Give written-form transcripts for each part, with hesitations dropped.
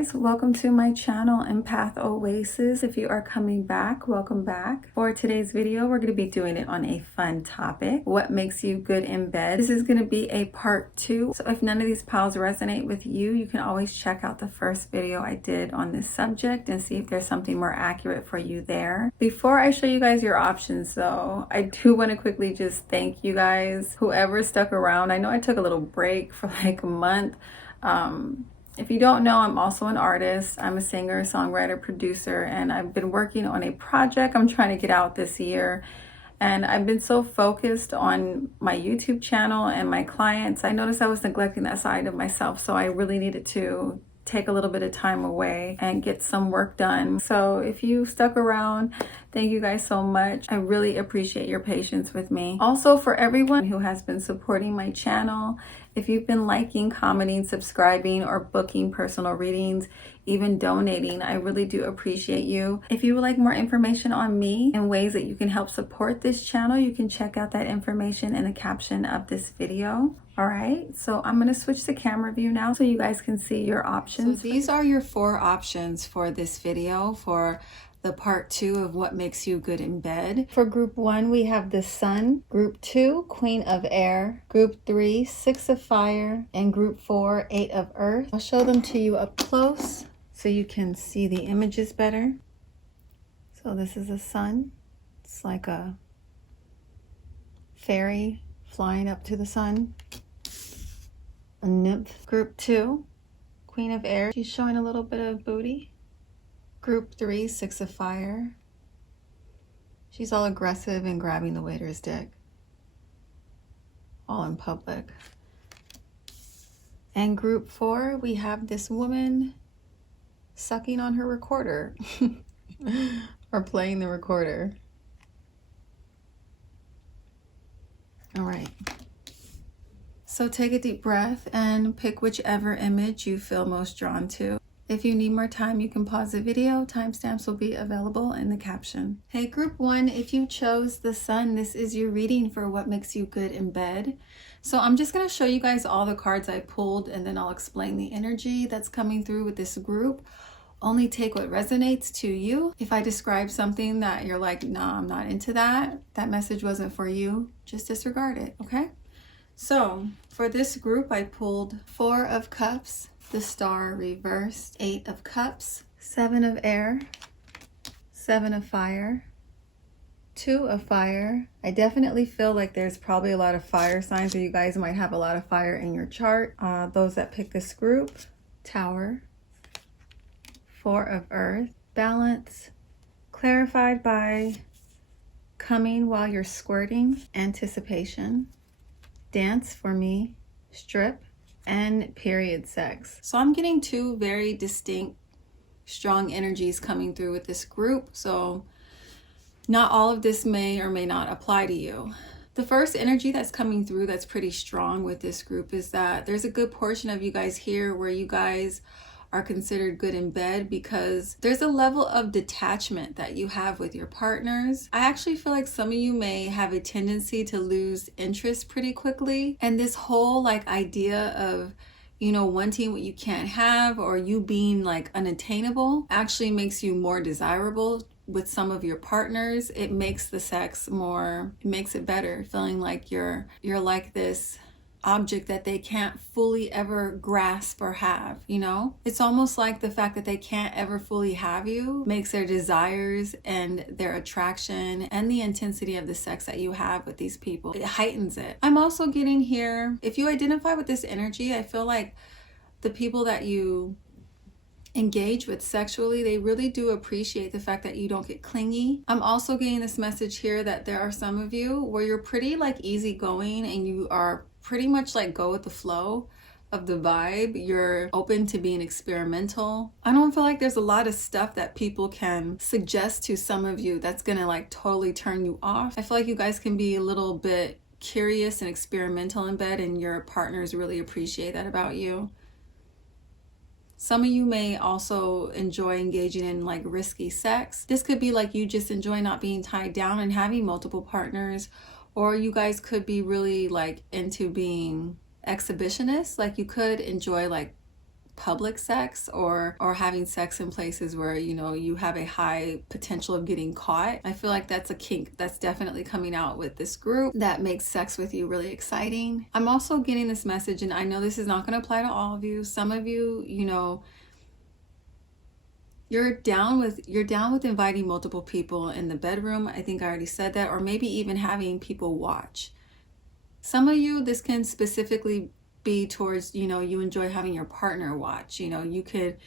guys, welcome to my channel EmpathOasis. If you are coming back, welcome back. For today's video, we're going to be doing it on a fun topic: what makes you good in bed. This is going to be a part 2, so if none of these piles resonate with you, you can always check out the first video I did on this subject and see if there's something more accurate for you there. Before I show you guys your options though, I do want to quickly just thank you guys, whoever stuck around. I know I took a little break for like a month. If you don't know, I'm also an artist. I'm a singer, songwriter, producer, and I've been working on a project I'm trying to get out this year. And I've been so focused on my YouTube channel and my clients, I noticed I was neglecting that side of myself. So I really needed to take a little bit of time away and get some work done. So if you stuck around, thank you guys so much. I really appreciate your patience with me. Also, for everyone who has been supporting my channel, if you've been liking, commenting, subscribing, or booking personal readings, even donating, I really do appreciate you. If you would like more information on me and ways that you can help support this channel, you can check out that information in the caption of this video. All right, so I'm going to switch to camera view now so you guys can see your options. So these are your 4 options for this video for the part 2 of what makes you good in bed. For group 1, we have the Sun. Group 2, Queen of Air. Group 3, 6 of Fire. And group 4, 8 of Earth. I'll show them to you up close so you can see the images better. So this is a sun. It's like a fairy flying up to the sun. A nymph. Group 2, Queen of Air. She's showing a little bit of booty. Group 3, 6 of Fire. She's all aggressive and grabbing the waiter's dick. All in public. And group 4, we have this woman sucking on her recorder. Or playing the recorder. All right. So take a deep breath and pick whichever image you feel most drawn to. If you need more time, you can pause the video. Timestamps will be available in the caption. Hey, group 1, if you chose the Sun, this is your reading for what makes you good in bed. So I'm just going to show you guys all the cards I pulled, and then I'll explain the energy that's coming through with this group. Only take what resonates to you. If I describe something that you're like, nah, I'm not into that, that message wasn't for you, just disregard it, okay? So for this group, I pulled 4 of Cups, the Star reversed, 8 of Cups, 7 of Air, 7 of Fire, 2 of Fire. I definitely feel like there's probably a lot of fire signs, or you guys might have a lot of fire in your chart. Those that pick this group, Tower, 4 of Earth, Balance, clarified by coming while you're squirting, Anticipation, Dance for me, Strip, and period sex. So I'm getting 2 very distinct, strong energies coming through with this group. So not all of this may or may not apply to you. The first energy that's coming through that's pretty strong with this group is that there's a good portion of you guys here where you guys are considered good in bed because there's a level of detachment that you have with your partners. I actually feel like some of you may have a tendency to lose interest pretty quickly. And this whole like idea of, you know, wanting what you can't have, or you being like unattainable, actually makes you more desirable with some of your partners. It makes the sex more, it makes it better, feeling like you're like this object that they can't fully ever grasp or have, you know? It's almost like the fact that they can't ever fully have you makes their desires and their attraction and the intensity of the sex that you have with these people, it heightens it. I'm also getting here, if you identify with this energy, I feel like the people that you engage with sexually, they really do appreciate the fact that you don't get clingy. I'm also getting this message here that there are some of you where you're pretty like easygoing and you are pretty much like go with the flow of the vibe. You're open to being experimental. I don't feel like there's a lot of stuff that people can suggest to some of you that's gonna like totally turn you off. I feel like you guys can be a little bit curious and experimental in bed, and your partners really appreciate that about you. Some of you may also enjoy engaging in like risky sex. This could be like you just enjoy not being tied down and having multiple partners, or you guys could be really like into being exhibitionists. Like you could enjoy like public sex or having sex in places where, you know, you have a high potential of getting caught. I feel like that's a kink that's definitely coming out with this group that makes sex with you really exciting. I'm also getting this message, and I know this is not going to apply to all of you. Some of you, you know, you're down with inviting multiple people in the bedroom. I think I already said that. Or maybe even having people watch. Some of you, this can specifically be towards, you know, you enjoy having your partner watch. You know, you could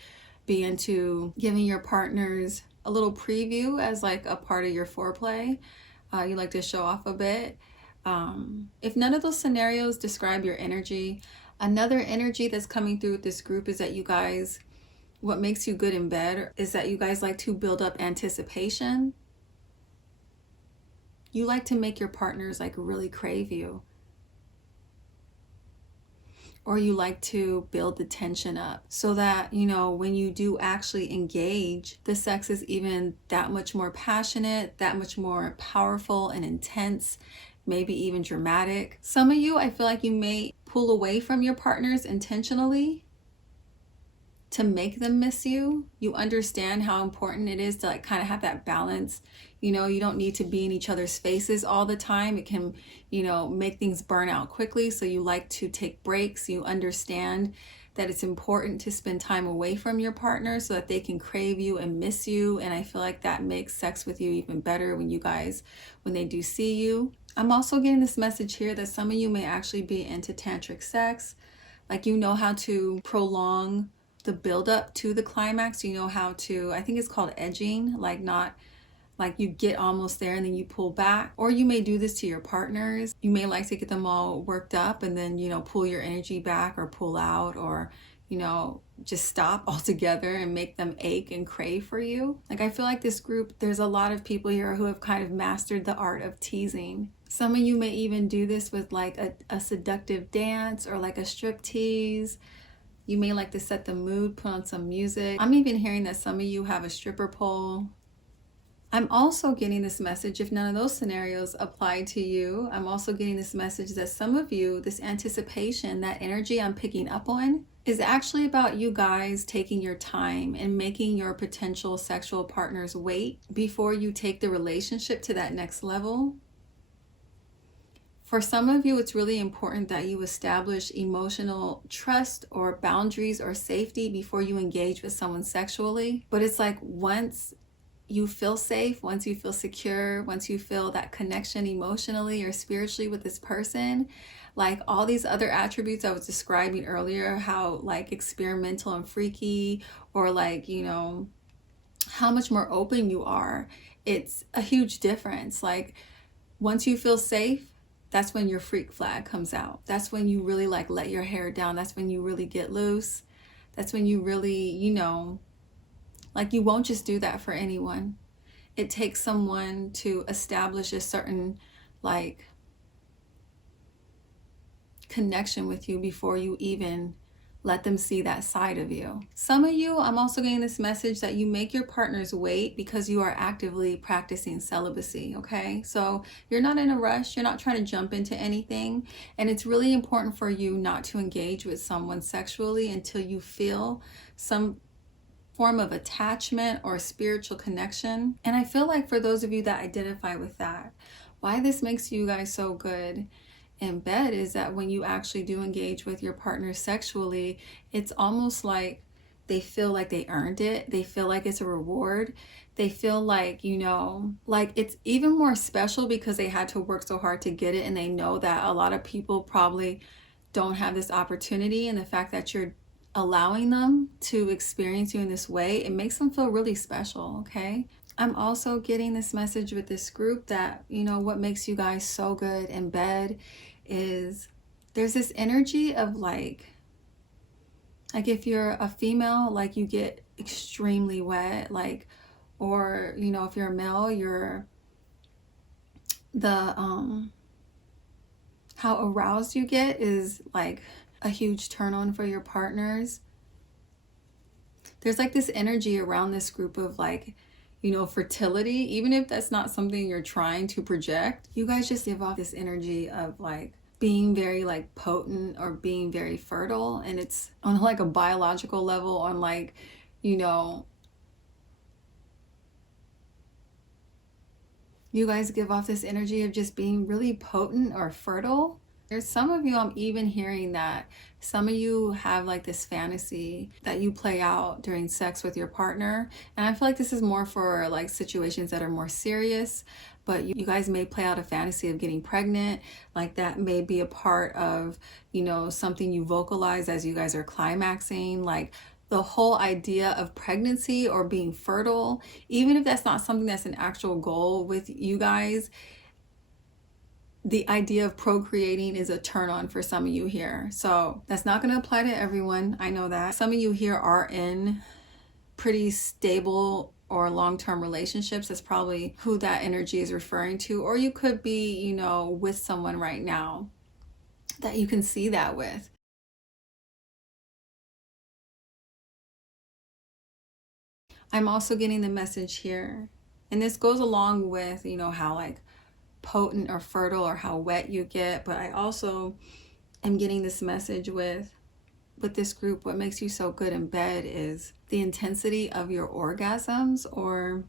be into giving your partners a little preview as like a part of your foreplay. You like to show off a bit. If none of those scenarios describe your energy, another energy that's coming through with this group is that you guys, what makes you good in bed is that you guys like to build up anticipation. You like to make your partners like really crave you. Or you like to build the tension up so that, you know, when you do actually engage, the sex is even that much more passionate, that much more powerful and intense, maybe even dramatic. Some of you, I feel like you may pull away from your partners intentionally to make them miss you. You understand how important it is to like kind of have that balance. You know, you don't need to be in each other's faces all the time. It can, you know, make things burn out quickly. So you like to take breaks. You understand that it's important to spend time away from your partner so that they can crave you and miss you. And I feel like that makes sex with you even better when they do see you. I'm also getting this message here that some of you may actually be into tantric sex. Like, you know how to prolong the build up to the climax. You know how to, I think it's called edging, like not like you get almost there and then you pull back. Or you may do this to your partners. You may like to get them all worked up and then, you know, pull your energy back or pull out, or, you know, just stop altogether and make them ache and crave for you. Like, I feel like this group, there's a lot of people here who have kind of mastered the art of teasing. Some of you may even do this with like a seductive dance or like a strip tease. You may like to set the mood, put on some music. I'm even hearing that some of you have a stripper pole. I'm also getting this message, if none of those scenarios apply to you, I'm also getting this message that some of you, this anticipation, that energy I'm picking up on, is actually about you guys taking your time and making your potential sexual partners wait before you take the relationship to that next level. For some of you, it's really important that you establish emotional trust or boundaries or safety before you engage with someone sexually. But it's like once you feel safe, once you feel secure, once you feel that connection emotionally or spiritually with this person, like all these other attributes I was describing earlier, how like experimental and freaky, or like, you know, how much more open you are, it's a huge difference. Like, once you feel safe, that's when your freak flag comes out. That's when you really like let your hair down. That's when you really get loose. That's when you really, you know, like you won't just do that for anyone. It takes someone to establish a certain like connection with you before you even let them see that side of you. Some of you, I'm also getting this message that you make your partners wait because you are actively practicing celibacy, okay? So you're not in a rush, you're not trying to jump into anything, and it's really important for you not to engage with someone sexually until you feel some form of attachment or spiritual connection. And I feel like for those of you that identify with that, why this makes you guys so good in bed is that when you actually do engage with your partner sexually, it's almost like they feel like they earned it. They feel like it's a reward. They feel like, you know, like it's even more special because they had to work so hard to get it, and they know that a lot of people probably don't have this opportunity, and the fact that you're allowing them to experience you in this way, it makes them feel really special, okay? I'm also getting this message with this group that, you know, what makes you guys so good in bed is there's this energy of like if you're a female, like you get extremely wet, like, or, you know, if you're a male, you're how aroused you get is like a huge turn on for your partners. There's like this energy around this group of like, you know, fertility, even if that's not something you're trying to project. You guys just give off this energy of like being very like potent or being very fertile, and it's on like a biological level, on like, you know, you guys give off this energy of just being really potent or fertile. There's some of you, I'm even hearing that some of you have like this fantasy that you play out during sex with your partner. And I feel like this is more for like situations that are more serious, but you guys may play out a fantasy of getting pregnant. Like that may be a part of, you know, something you vocalize as you guys are climaxing. Like the whole idea of pregnancy or being fertile, even if that's not something that's an actual goal with you guys, the idea of procreating is a turn on for some of you here. So that's not going to apply to everyone. I know that. Some of you here are in pretty stable or long-term relationships. That's probably who that energy is referring to. Or you could be, you know, with someone right now that you can see that with. I'm also getting the message here, and this goes along with, you know, how like potent or fertile or how wet you get, but I also am getting this message with this group, what makes you so good in bed is the intensity of your orgasms, or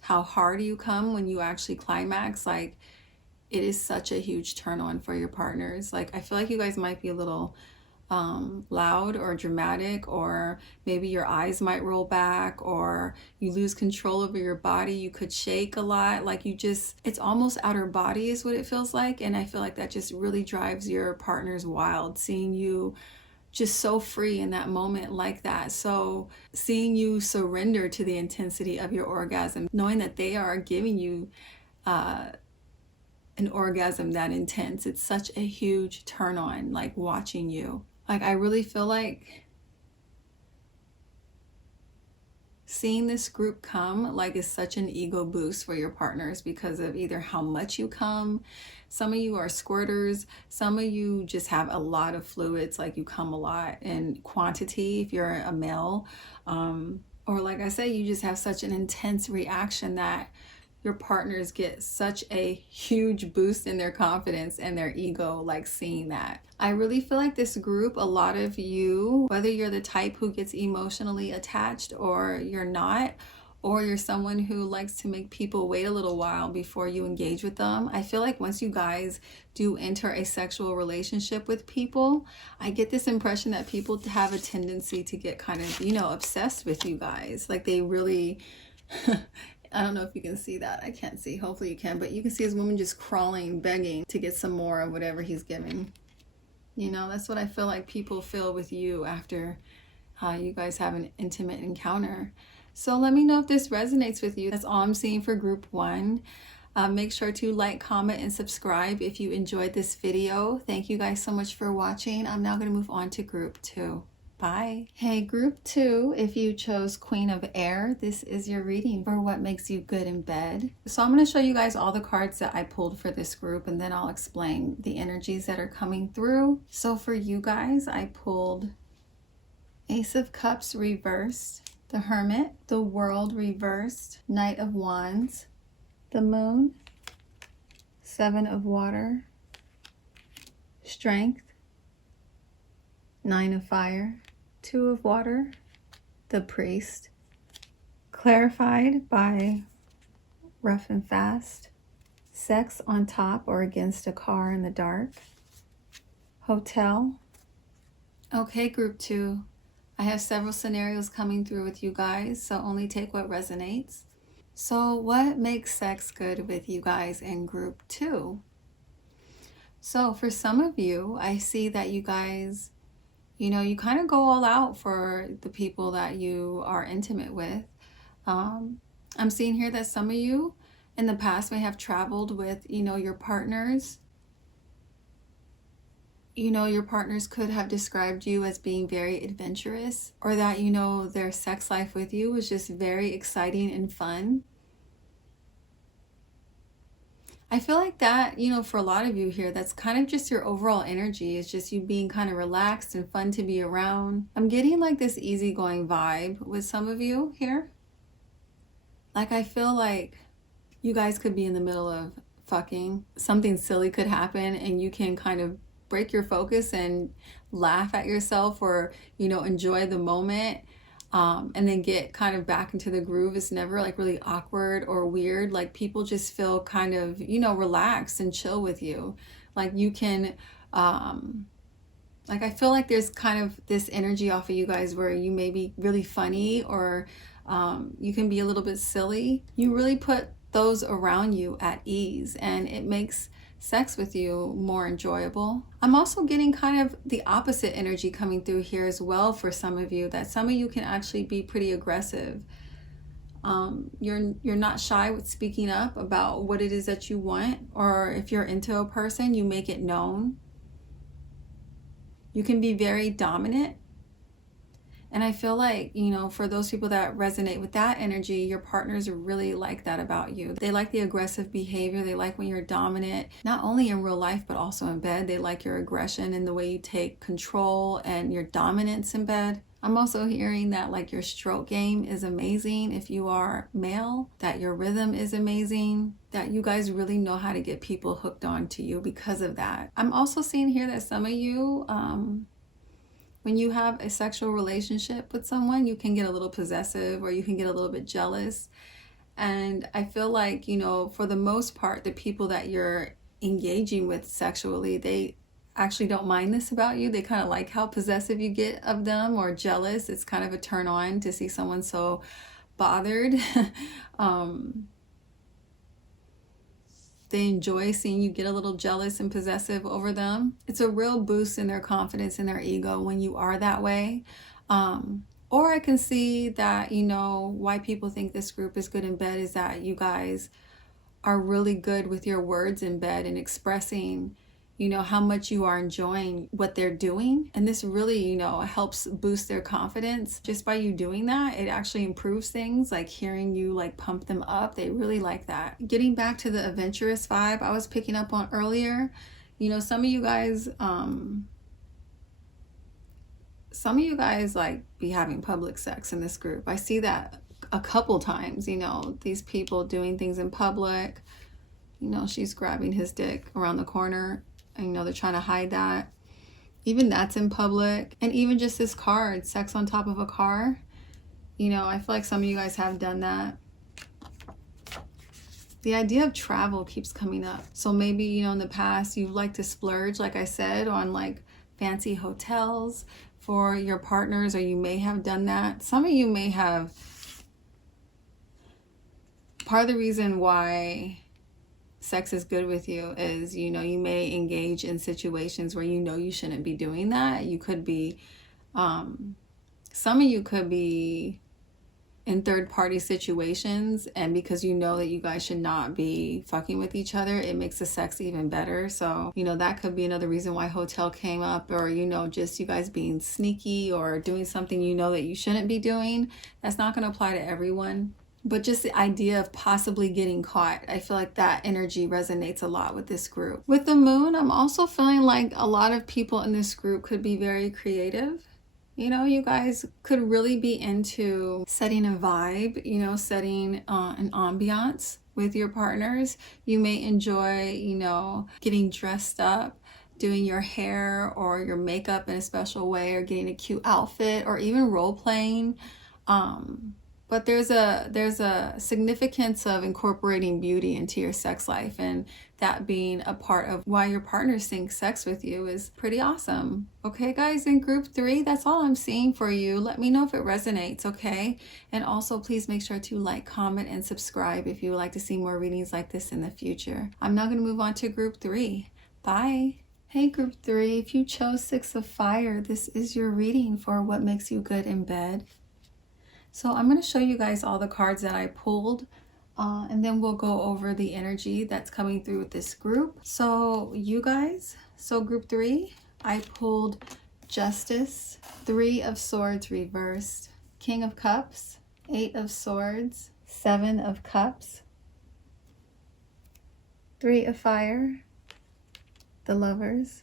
how hard you come when you actually climax. Like it is such a huge turn on for your partners. Like I feel like you guys might be a little loud or dramatic, or maybe your eyes might roll back, or you lose control over your body. You could shake a lot, like you just, it's almost outer body is what it feels like. And I feel like that just really drives your partners wild, seeing you just so free in that moment like that. So seeing you surrender to the intensity of your orgasm, knowing that they are giving you an orgasm that intense, it's such a huge turn on, like watching you. Like I really feel like seeing this group come like is such an ego boost for your partners, because of either how much you come. Some of you are squirters, some of you just have a lot of fluids, like you come a lot in quantity if you're a male, or like I say, you just have such an intense reaction that your partners get such a huge boost in their confidence and their ego, like seeing that. I really feel like this group, a lot of you, whether you're the type who gets emotionally attached or you're not, or you're someone who likes to make people wait a little while before you engage with them, I feel like once you guys do enter a sexual relationship with people, I get this impression that people have a tendency to get kind of, you know, obsessed with you guys. Like they really I don't know if you can see that. I can't see. Hopefully you can. But you can see this woman just crawling, begging to get some more of whatever he's giving. You know, that's what I feel like people feel with you after you guys have an intimate encounter. So let me know if this resonates with you. That's all I'm seeing for group 1. Make sure to like, comment, and subscribe if you enjoyed this video. Thank you guys so much for watching. I'm now going to move on to group 2. Bye. Hey, group 2, if you chose Queen of Air, this is your reading for what makes you good in bed. So I'm going to show you guys all the cards that I pulled for this group, and then I'll explain the energies that are coming through. So for you guys, I pulled Ace of Cups reversed, the Hermit, the World reversed, Knight of Wands, the Moon, Seven of Water, Strength, Nine of Fire, Two of Water, the Priest, clarified by Rough and Fast, Sex on top or against a car in the dark, Hotel. Okay, group 2, I have several scenarios coming through with you guys, so only take what resonates. So what makes sex good with you guys in group 2? So for some of you, I see that you guys, you know, you kind of go all out for the people that you are intimate with. I'm seeing here that some of you in the past may have traveled with, you know, your partners. You know, your partners could have described you as being very adventurous, or that, you know, their sex life with you was just very exciting and fun. I feel like that, you know, for a lot of you here, that's kind of just your overall energy. It's just you being kind of relaxed and fun to be around. I'm getting like this easygoing vibe with some of you here. Like I feel like you guys could be in the middle of fucking, something silly could happen and you can kind of break your focus and laugh at yourself, or, you know, enjoy the moment. And then get kind of back into the groove. It's never like really awkward or weird. Like people just feel kind of, you know, relaxed and chill with you. Like you can, like I feel like there's kind of this energy off of you guys where you may be really funny, or you can be a little bit silly. You really put those around you at ease, and it makes sex with you more enjoyable. I'm also getting kind of the opposite energy coming through here as well for some of you, that some of you can actually be pretty aggressive. You're not shy with speaking up about what it is that you want, or if you're into a person, you make it known. You can be very dominant. And I feel like, you know, for those people that resonate with that energy, your partners really like that about you. They like the aggressive behavior. They like when you're dominant, not only in real life, but also in bed. They like your aggression and the way you take control and your dominance in bed. I'm also hearing that like your stroke game is amazing if you are male, that your rhythm is amazing, that you guys really know how to get people hooked on to you because of that. I'm also seeing here that some of you, when you have a sexual relationship with someone, you can get a little possessive, or you can get a little bit jealous. And I feel like, you know, for the most part, the people that you're engaging with sexually, they actually don't mind this about you. They kind of like how possessive you get of them, or jealous. It's kind of a turn on to see someone so bothered. They enjoy seeing you get a little jealous and possessive over them. It's a real boost in their confidence and their ego when you are that way. Or I can see that, you know, why people think this group is good in bed is that you guys are really good with your words in bed and expressing, you know, how much you are enjoying what they're doing. And this really, you know, helps boost their confidence. Just by you doing that, it actually improves things, like hearing you like pump them up. They really like that. Getting back to the adventurous vibe I was picking up on earlier, you know, some of you guys like be having public sex in this group. I see that a couple times, you know, these people doing things in public. You know, she's grabbing his dick around the corner. And, you know, they're trying to hide that. Even that's in public. And even just this card, sex on top of a car. You know, I feel like some of you guys have done that. The idea of travel keeps coming up. So maybe, you know, in the past, you like to splurge, like I said, on like fancy hotels for your partners, or you may have done that. Some of you may have. Part of the reason why sex is good with you is, you know, you may engage in situations where you know you shouldn't be doing that. You could be, some of you could be in third-party situations, and because you know that you guys should not be fucking with each other, it makes the sex even better. So, you know, that could be another reason why hotel came up, or, you know, just you guys being sneaky or doing something you know that you shouldn't be doing. That's not going to apply to everyone. But just the idea of possibly getting caught, I feel like that energy resonates a lot with this group. With the moon, I'm also feeling like a lot of people in this group could be very creative. You know, you guys could really be into setting a vibe, you know, setting an ambiance with your partners. You may enjoy, you know, getting dressed up, doing your hair or your makeup in a special way, or getting a cute outfit, or even role playing. But there's a significance of incorporating beauty into your sex life, and that being a part of why your partner syncs sex with you is pretty awesome. Okay, guys, in group 3, that's all I'm seeing for you. Let me know if it resonates, okay? And also, please make sure to like, comment, and subscribe if you would like to see more readings like this in the future. I'm now going to move on to group 3. Bye. Hey, group 3, if you chose 6 of Fire, this is your reading for what makes you good in bed. So I'm going to show you guys all the cards that I pulled, and then we'll go over the energy that's coming through with this group. So you guys, so group 3, I pulled Justice, 3 of Swords reversed, King of Cups, 8 of Swords, 7 of Cups, 3 of Fire, the Lovers,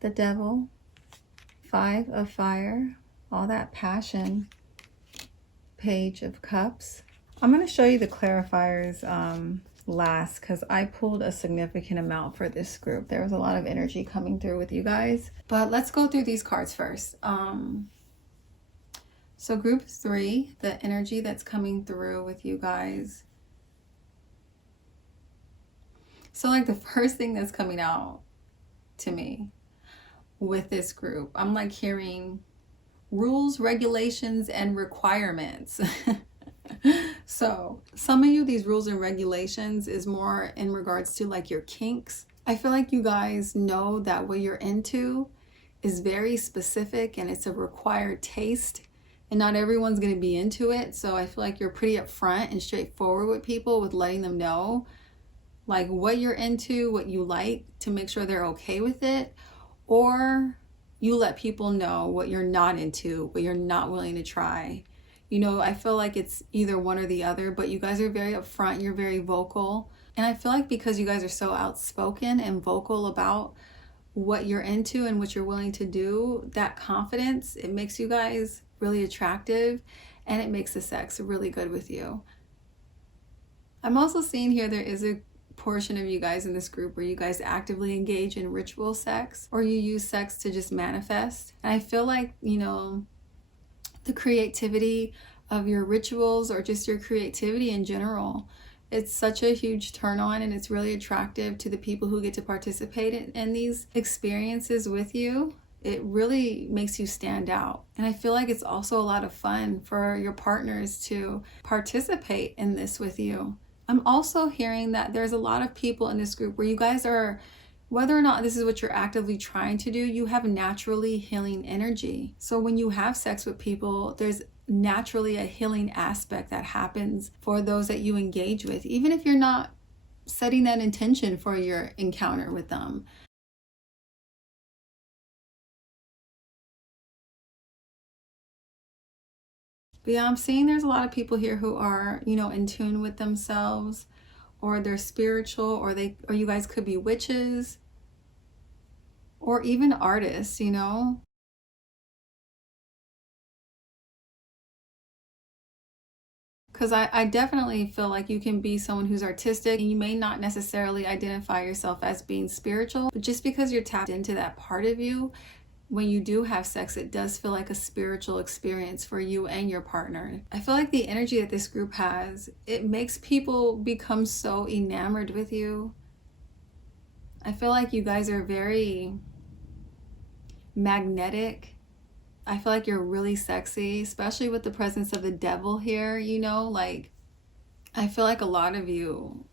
the Devil, 5 of Fire, all that passion, Page of Cups. I'm going to show you the clarifiers last because I pulled a significant amount for this group. There was a lot of energy coming through with you guys, but let's go through these cards first. So group 3, the energy that's coming through with you guys. So like the first thing that's coming out to me with this group, I'm like hearing rules, regulations, and requirements. So some of you, these rules and regulations is more in regards to like your kinks. I feel like you guys know that what you're into is very specific and it's a required taste, and not everyone's going to be into it. So I feel like you're pretty upfront and straightforward with people with letting them know like what you're into, what you like, to make sure they're okay with it. Or you let people know what you're not into, what you're not willing to try. You know, I feel like it's either one or the other, but you guys are very upfront, you're very vocal. And I feel like because you guys are so outspoken and vocal about what you're into and what you're willing to do, that confidence, it makes you guys really attractive and it makes the sex really good with you. I'm also seeing here there is a portion of you guys in this group where you guys actively engage in ritual sex, or you use sex to just manifest. And I feel like, you know, the creativity of your rituals or just your creativity in general, it's such a huge turn on, and it's really attractive to the people who get to participate in these experiences with you. It really makes you stand out. And I feel like it's also a lot of fun for your partners to participate in this with you. I'm also hearing that there's a lot of people in this group where you guys are, whether or not this is what you're actively trying to do, you have naturally healing energy. So when you have sex with people, there's naturally a healing aspect that happens for those that you engage with, even if you're not setting that intention for your encounter with them. But yeah, I'm seeing there's a lot of people here who are, you know, in tune with themselves, or they're spiritual, or you guys could be witches, or even artists, you know. Because I definitely feel like you can be someone who's artistic, and you may not necessarily identify yourself as being spiritual, but just because you're tapped into that part of you, when you do have sex, it does feel like a spiritual experience for you and your partner. I feel like the energy that this group has, it makes people become so enamored with you. I feel like you guys are very magnetic. I feel like you're really sexy, especially with the presence of the devil here, you know, like I feel like a lot of you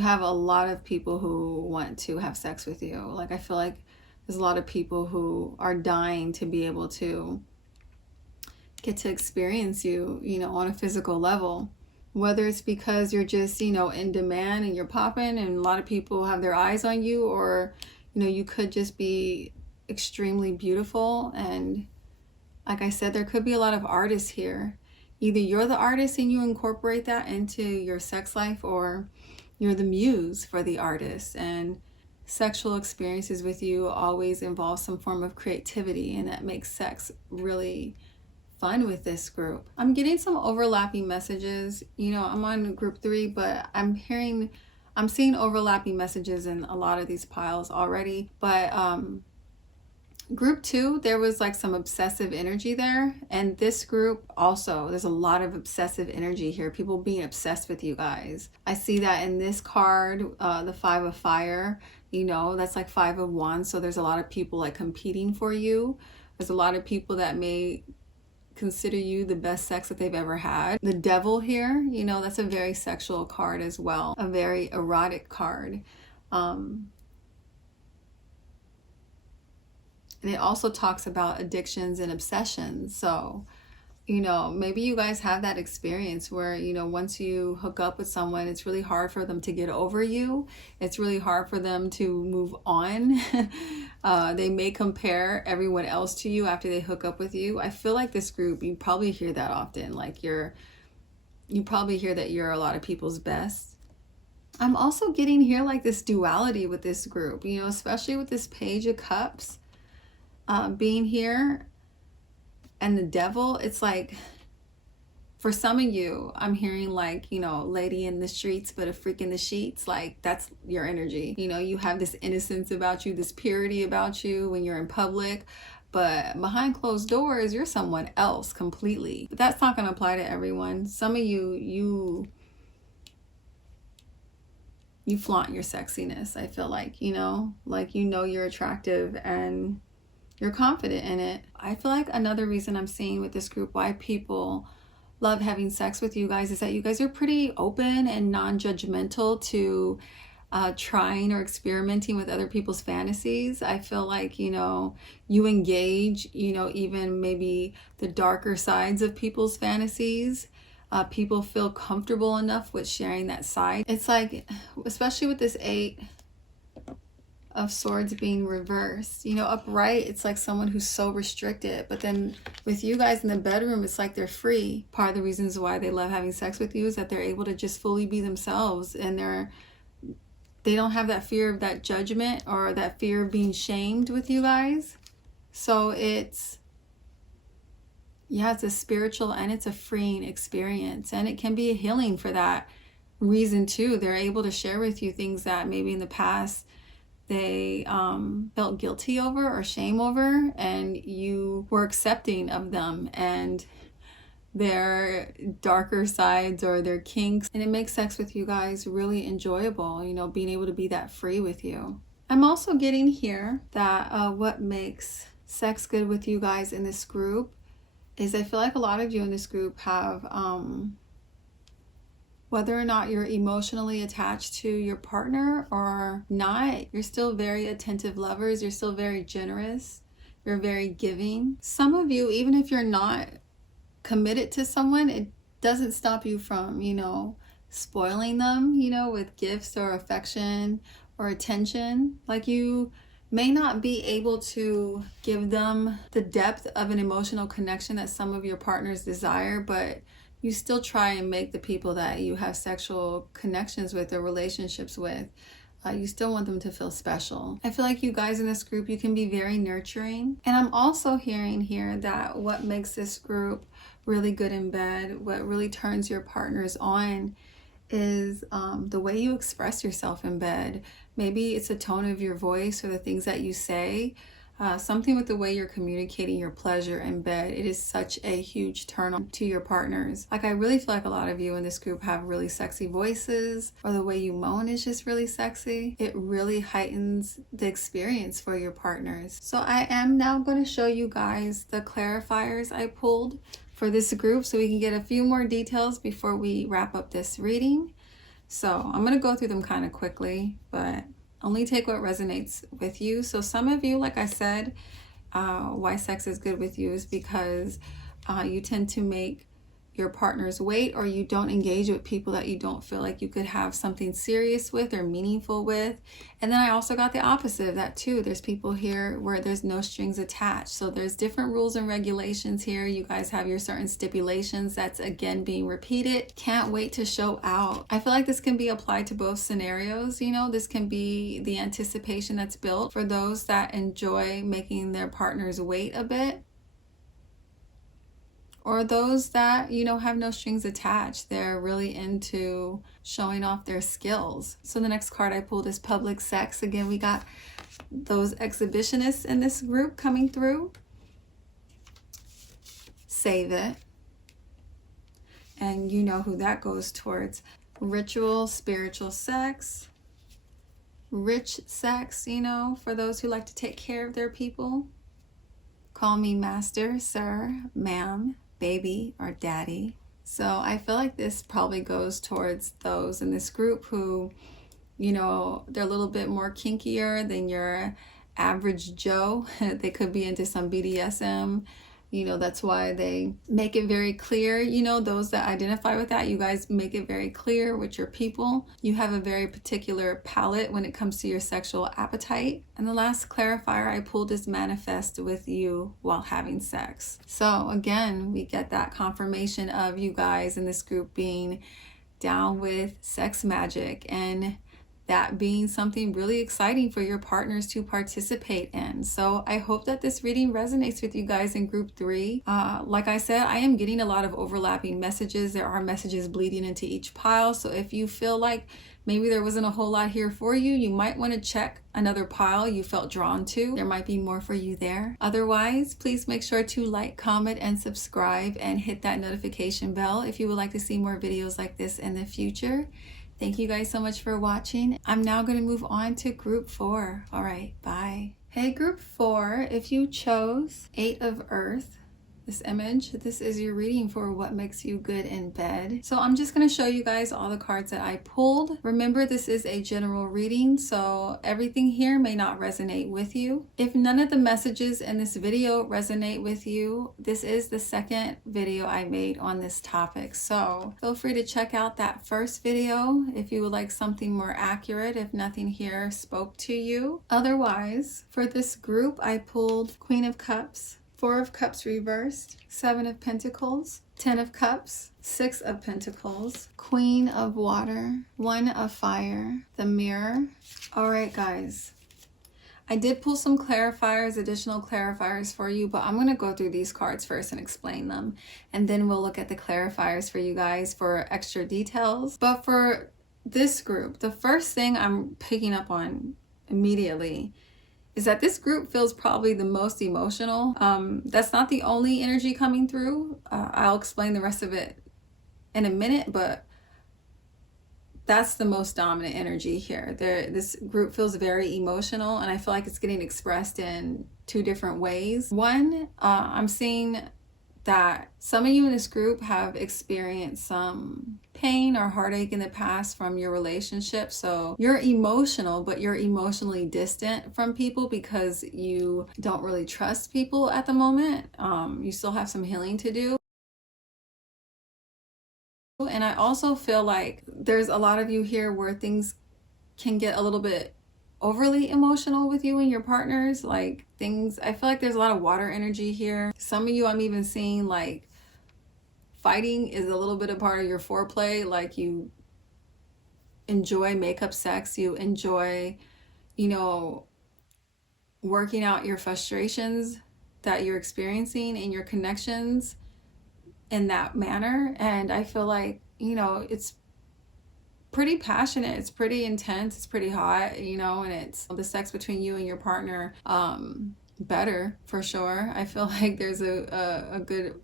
have a lot of people who want to have sex with you. Like I feel like there's a lot of people who are dying to be able to get to experience you, you know, on a physical level. Whether it's because you're just, you know, in demand and you're popping and a lot of people have their eyes on you, or, you know, you could just be extremely beautiful. And like I said, there could be a lot of artists here. Either you're the artist and you incorporate that into your sex life, or you're the muse for the artist. And sexual experiences with you always involve some form of creativity, and that makes sex really fun with this group. I'm getting some overlapping messages. You know, I'm on group 3, but I'm seeing overlapping messages in a lot of these piles already. But group 2, there was like some obsessive energy there. And this group also, there's a lot of obsessive energy here. People being obsessed with you guys. I see that in this card, the 5 of Fire. You know, that's like 5 of Wands. So there's a lot of people like competing for you. There's a lot of people that may consider you the best sex that they've ever had. The Devil here, you know, that's a very sexual card as well. A very erotic card. And it also talks about addictions and obsessions. So, you know, maybe you guys have that experience where, you know, once you hook up with someone, it's really hard for them to get over you. It's really hard for them to move on. They may compare everyone else to you after they hook up with you. I feel like this group, you probably hear that often. Like you probably hear that you're a lot of people's best. I'm also getting here like this duality with this group, you know, especially with this Page of Cups being here. And the Devil, it's like For some of you, I'm hearing like, you know, lady in the streets, but a freak in the sheets. Like, that's your energy. You know, you have this innocence about you, this purity about you when you're in public. But behind closed doors, you're someone else completely. But that's not going to apply to everyone. Some of you flaunt your sexiness. I feel like, you know you're attractive and you're confident in it. I feel like another reason I'm seeing with this group why people love having sex with you guys is that you guys are pretty open and non-judgmental to trying or experimenting with other people's fantasies. I feel like, you know, you engage, you know, even maybe the darker sides of people's fantasies. People feel comfortable enough with sharing that side. It's like, especially with this 8 of Swords being reversed, you know, upright, it's like someone who's so restricted. But then with you guys in the bedroom, it's like they're free. Part of the reasons why they love having sex with you is that they're able to just fully be themselves, and they don't have that fear of that judgment or that fear of being shamed with you guys. So it's a spiritual and it's a freeing experience, and it can be a healing for that reason too. They're able to share with you things that maybe in the past they felt guilty over or shame over, and you were accepting of them and their darker sides or their kinks, and it makes sex with you guys really enjoyable, you know, being able to be that free with you. I'm also getting here that what makes sex good with you guys in this group is I feel like a lot of you in this group have whether or not you're emotionally attached to your partner or not, you're still very attentive lovers. You're still very generous. You're very giving. Some of you, even if you're not committed to someone, it doesn't stop you from, you know, spoiling them, you know, with gifts or affection or attention. Like, you may not be able to give them the depth of an emotional connection that some of your partners desire, but you still try and make the people that you have sexual connections with or relationships with, you still want them to feel special. I feel like you guys in this group, you can be very nurturing. And I'm also hearing here that what makes this group really good in bed, what really turns your partners on, is the way you express yourself in bed. Maybe it's a tone of your voice or the things that you say. Something with the way you're communicating your pleasure in bed. It is such a huge turn on to your partners. Like, I really feel like a lot of you in this group have really sexy voices, or the way you moan is just really sexy. It really heightens the experience for your partners. So I am now going to show you guys the clarifiers I pulled for this group so we can get a few more details before we wrap up this reading. So I'm going to go through them kind of quickly, but only take what resonates with you. So some of you, like I said, why sex is good with you is because you tend to make your partner's wait, or you don't engage with people that you don't feel like you could have something serious with or meaningful with. And then I also got the opposite of that too. There's people here where there's no strings attached. So there's different rules and regulations here. You guys have your certain stipulations that's again being repeated. Can't wait to show out. I feel like this can be applied to both scenarios. You know, this can be the anticipation that's built for those that enjoy making their partners wait a bit, or those that, you know, have no strings attached. They're really into showing off their skills. So the next card I pulled is public sex. Again, we got those exhibitionists in this group coming through. Save it. And you know who that goes towards. Ritual, spiritual sex. Rich sex, you know, for those who like to take care of their people. Call me master, sir, ma'am, baby, or daddy. So I feel like this probably goes towards those in this group who, you know, they're a little bit more kinkier than your average Joe. They could be into some BDSM. You know, that's why they make it very clear, you know, those that identify with that, you guys make it very clear with your people. You have a very particular palette when it comes to your sexual appetite. And the last clarifier I pulled is manifest with you while having sex. So again, we get that confirmation of you guys in this group being down with sex magic and that being something really exciting for your partners to participate in. So I hope that this reading resonates with you guys in group 3. Like I said, I am getting a lot of overlapping messages. There are messages bleeding into each pile. So if you feel like maybe there wasn't a whole lot here for you, you might want to check another pile you felt drawn to. There might be more for you there. Otherwise, please make sure to like, comment, and subscribe, and hit that notification bell if you would like to see more videos like this in the future. Thank you guys so much for watching. I'm now going to move on to group 4. All right, bye. Hey, group 4, if you chose 8 of Earth, this image, this is your reading for what makes you good in bed. So I'm just going to show you guys all the cards that I pulled. Remember, this is a general reading, so everything here may not resonate with you. If none of the messages in this video resonate with you, this is the second video I made on this topic. So feel free to check out that first video if you would like something more accurate, if nothing here spoke to you. Otherwise, for this group, I pulled Queen of Cups, 4 of Cups reversed, 7 of Pentacles, 10 of Cups, 6 of Pentacles, Queen of Water, 1 of Fire, the Mirror. All right, guys. I did pull some clarifiers, additional clarifiers for you, but I'm going to go through these cards first and explain them. And then we'll look at the clarifiers for you guys for extra details. But for this group, the first thing I'm picking up on immediately is that this group feels probably the most emotional. That's not the only energy coming through. I'll explain the rest of it in a minute, but that's the most dominant energy here. This group feels very emotional, and I feel like it's getting expressed in 2 different ways. One, I'm seeing that some of you in this group have experienced some pain or heartache in the past from your relationship. So you're emotional, but you're emotionally distant from people because you don't really trust people at the moment. You still have some healing to do. And I also feel like there's a lot of you here where things can get a little bit overly emotional with you and your partners. Like things, I feel like there's a lot of water energy here. Some of you I'm even seeing like fighting is a little bit a part of your foreplay. Like you enjoy makeup sex, you enjoy, you know, working out your frustrations that you're experiencing in your connections in that manner. And I feel like, you know, it's pretty passionate, it's pretty intense, it's pretty hot, you know, and it's the sex between you and your partner better for sure. I feel like there's a good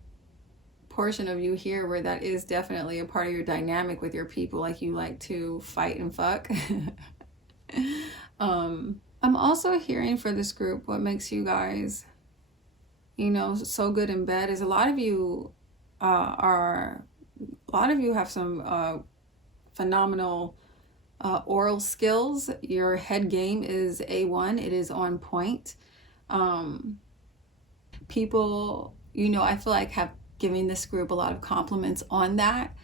portion of you here where that is definitely a part of your dynamic with your people, like you like to fight and fuck. I'm also hearing for this group what makes you guys, you know, so good in bed is a lot of you have some phenomenal oral skills. Your head game is A1. It is on point. People, you know, I feel like have given this group a lot of compliments on that.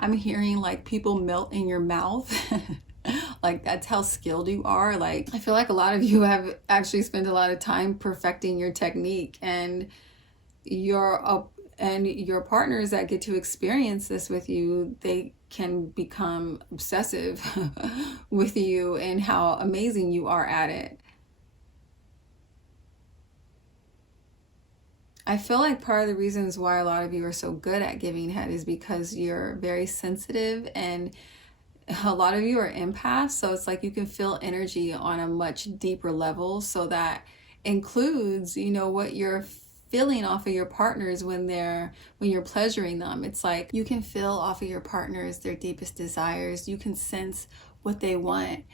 I'm hearing like people melt in your mouth. Like that's how skilled you are. Like I feel like a lot of you have actually spent a lot of time perfecting your technique, and your partners that get to experience this with you, they can become obsessive with you and how amazing you are at it. I feel like part of the reasons why a lot of you are so good at giving head is because you're very sensitive, and a lot of you are empaths. So it's like you can feel energy on a much deeper level. So that includes, you know, what you're feeling off of your partners when you're pleasuring them. It's like you can feel off of your partners their deepest desires. You can sense what they want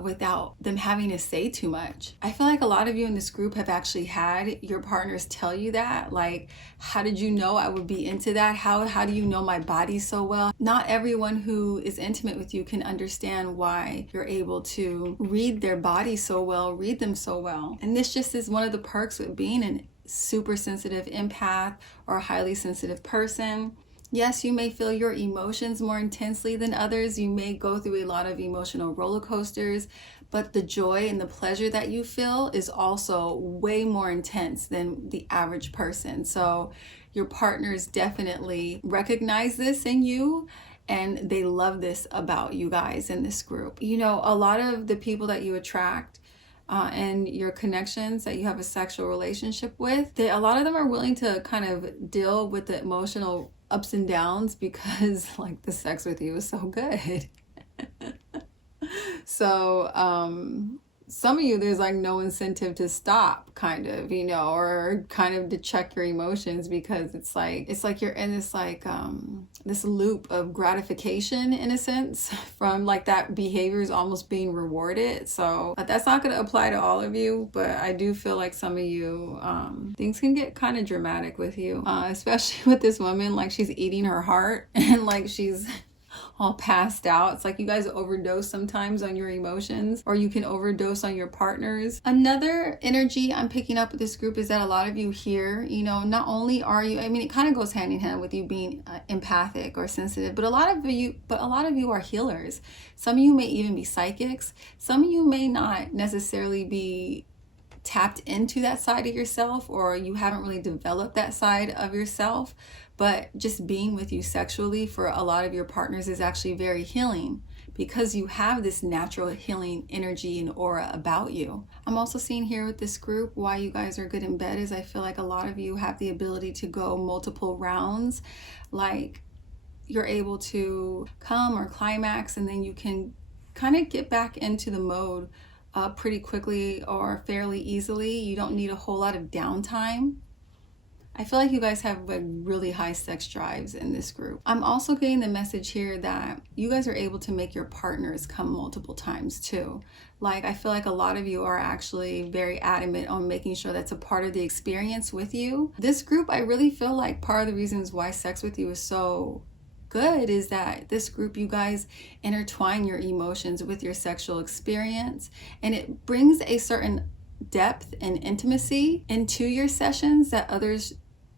without them having to say too much. I feel like a lot of you in this group have actually had your partners tell you that, like, how did you know I would be into that? How do you know my body so well? Not everyone who is intimate with you can understand why you're able to read their body so well, read them so well. And this just is one of the perks with being an super sensitive empath or a highly sensitive person. Yes, you may feel your emotions more intensely than others. You may go through a lot of emotional roller coasters, but the joy and the pleasure that you feel is also way more intense than the average person. So your partners definitely recognize this in you, And they love this about you guys in this group. You know, a lot of the people that you attract and your connections that you have a sexual relationship with, a lot of them are willing to kind of deal with the emotional ups and downs because like the sex with you is so good. So some of you, there's like no incentive to stop, kind of, you know, or kind of to check your emotions, because it's like you're in this like this loop of gratification in a sense from like that behavior is almost being rewarded. So that's not going to apply to all of you, but I do feel like some of you things can get kind of dramatic with you, especially with this woman. Like she's eating her heart and like she's all passed out. It's like you guys overdose sometimes on your emotions, or you can overdose on your partners. Another energy I'm picking up with this group is that a lot of you here, you know, not only are you, I mean, it kind of goes hand in hand with you being empathic or sensitive, but a lot of you are healers. Some of you may even be psychics. Some of you may not necessarily be tapped into that side of yourself, or you haven't really developed that side of yourself, but just being with you sexually for a lot of your partners is actually very healing, because you have this natural healing energy and aura about you. I'm also seeing here with this group why you guys are good in bed is I feel like a lot of you have the ability to go multiple rounds. Like you're able to come or climax, and then you can kind of get back into the mode pretty quickly or fairly easily. You don't need a whole lot of downtime. I feel like you guys have like really high sex drives in this group. I'm also getting the message here that you guys are able to make your partners come multiple times too. Like I feel like a lot of you are actually very adamant on making sure that's a part of the experience with you. This group, I really feel like part of the reasons why sex with you is so good is that this group, you guys intertwine your emotions with your sexual experience, and it brings a certain depth and intimacy into your sessions that others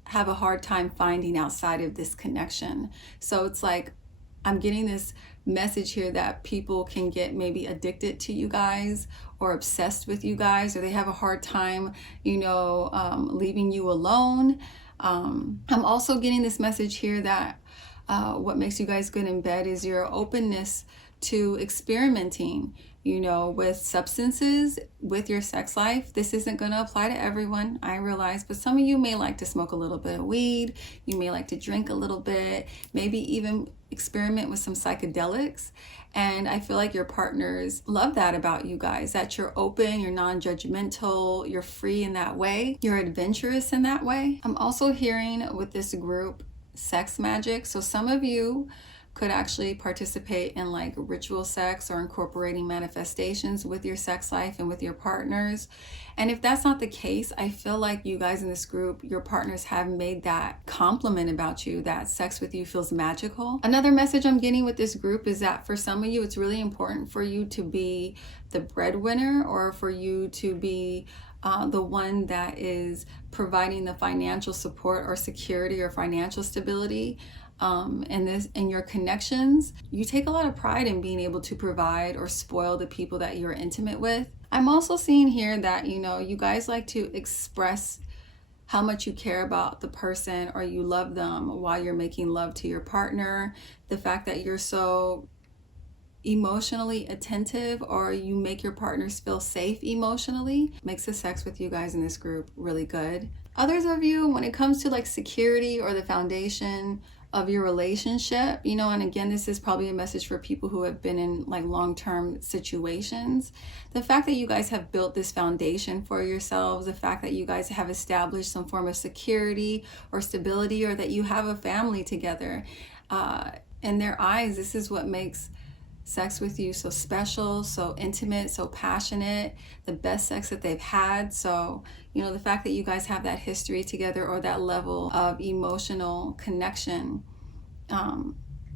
have a hard time finding outside of this connection. So it's like I'm getting this message here that people can get maybe addicted to you guys or obsessed with you guys, or they have a hard time, you know, leaving you alone. I'm also getting this message here that what makes you guys good in bed is your openness to experimenting, you know, with substances, with your sex life. This isn't going to apply to everyone, I realize, but some of you may like to smoke a little bit of weed. You may like to drink a little bit, maybe even experiment with some psychedelics. And I feel like your partners love that about you guys, that you're open, you're non-judgmental, you're free in that way, you're adventurous in that way. I'm also hearing with this group sex magic. So some of you could actually participate in like ritual sex or incorporating manifestations with your sex life and with your partners. And if that's not the case, I feel like you guys in this group, your partners have made that compliment about you, that sex with you feels magical. Another message I'm getting with this group is that for some of you, it's really important for you to be the breadwinner, or for you to be the one that is providing the financial support or security or financial stability in your connections. You take a lot of pride in being able to provide or spoil the people that you're intimate with. I'm also seeing here that, you know, you guys like to express how much you care about the person or you love them while you're making love to your partner. The fact that you're so emotionally attentive, or you make your partners feel safe emotionally, makes the sex with you guys in this group really good. Others of you, when it comes to like security or the foundation of your relationship, you know, and again, this is probably a message for people who have been in like long-term situations. The fact that you guys have built this foundation for yourselves, the fact that you guys have established some form of security or stability, or that you have a family together, in their eyes, this is what makes sex with you so special, so intimate, so passionate, the best sex that they've had. So, you know, the fact that you guys have that history together, or that level of emotional connection,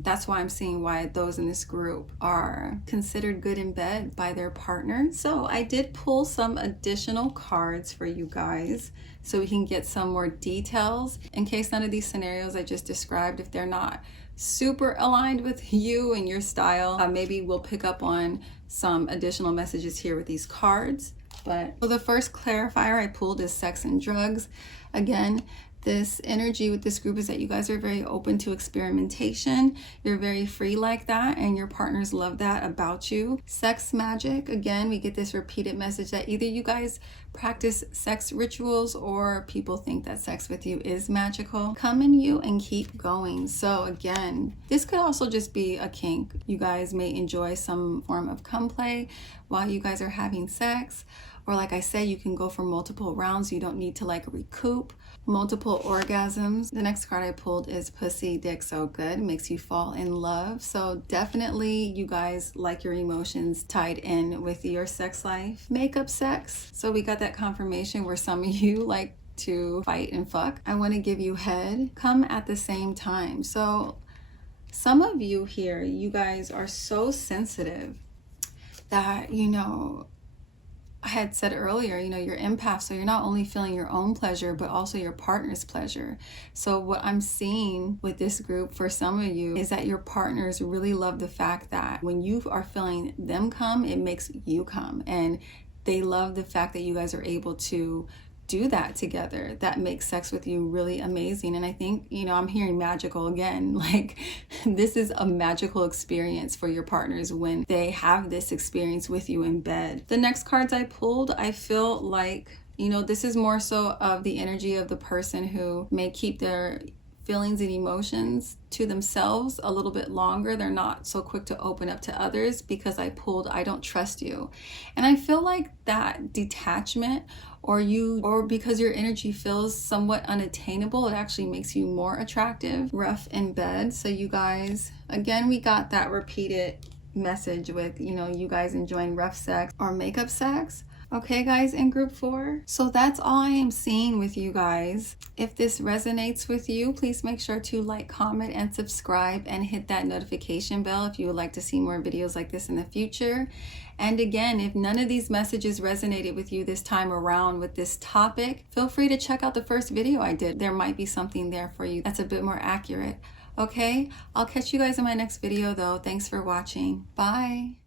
that's why I'm seeing why those in this group are considered good in bed by their partners. So I did pull some additional cards for you guys so we can get some more details in case none of these scenarios I just described, if they're not super aligned with you and your style, maybe we'll pick up on some additional messages here with these cards. But well, the first clarifier I pulled is sex and drugs. Again, This energy with this group is that you guys are very open to experimentation. You're very free like that, and your partners love that about you. Sex magic, again, we get this repeated message that either you guys practice sex rituals or people think that sex with you is magical. Come in you and keep going. So again, this could also just be a kink. You guys may enjoy some form of cum play while you guys are having sex. Or like I said, you can go for multiple rounds. You don't need to like recoup. Multiple orgasms. The next card I pulled is Pussy Dick So Good. Makes you fall in love. So definitely you guys like your emotions tied in with your sex life. Makeup sex. So we got that confirmation where some of you like to fight and fuck. I want to give you head. Come at the same time. So some of you here, you guys are so sensitive that, you know, I had said earlier, you know, you're empath, so you're not only feeling your own pleasure, but also your partner's pleasure. So what I'm seeing with this group for some of you is that your partners really love the fact that when you are feeling them come, it makes you come. And they love the fact that you guys are able to do that together. That makes sex with you really amazing. And I think, you know, I'm hearing magical again. Like, this is a magical experience for your partners when they have this experience with you in bed. The next cards I pulled, I feel like, you know, this is more so of the energy of the person who may keep their feelings and emotions to themselves a little bit longer. They're not so quick to open up to others because I pulled I don't trust you. And I feel like that detachment or because your energy feels somewhat unattainable, it actually makes you more attractive, rough in bed. So you guys, again, we got that repeated message with, you know, you guys enjoying rough sex or makeup sex. Okay, guys, in group 4. So that's all I am seeing with you guys. If this resonates with you, please make sure to like, comment, and subscribe, and hit that notification bell if you would like to see more videos like this in the future. And again, if none of these messages resonated with you this time around with this topic, feel free to check out the first video I did. There might be something there for you that's a bit more accurate. Okay, I'll catch you guys in my next video though. Thanks for watching. Bye.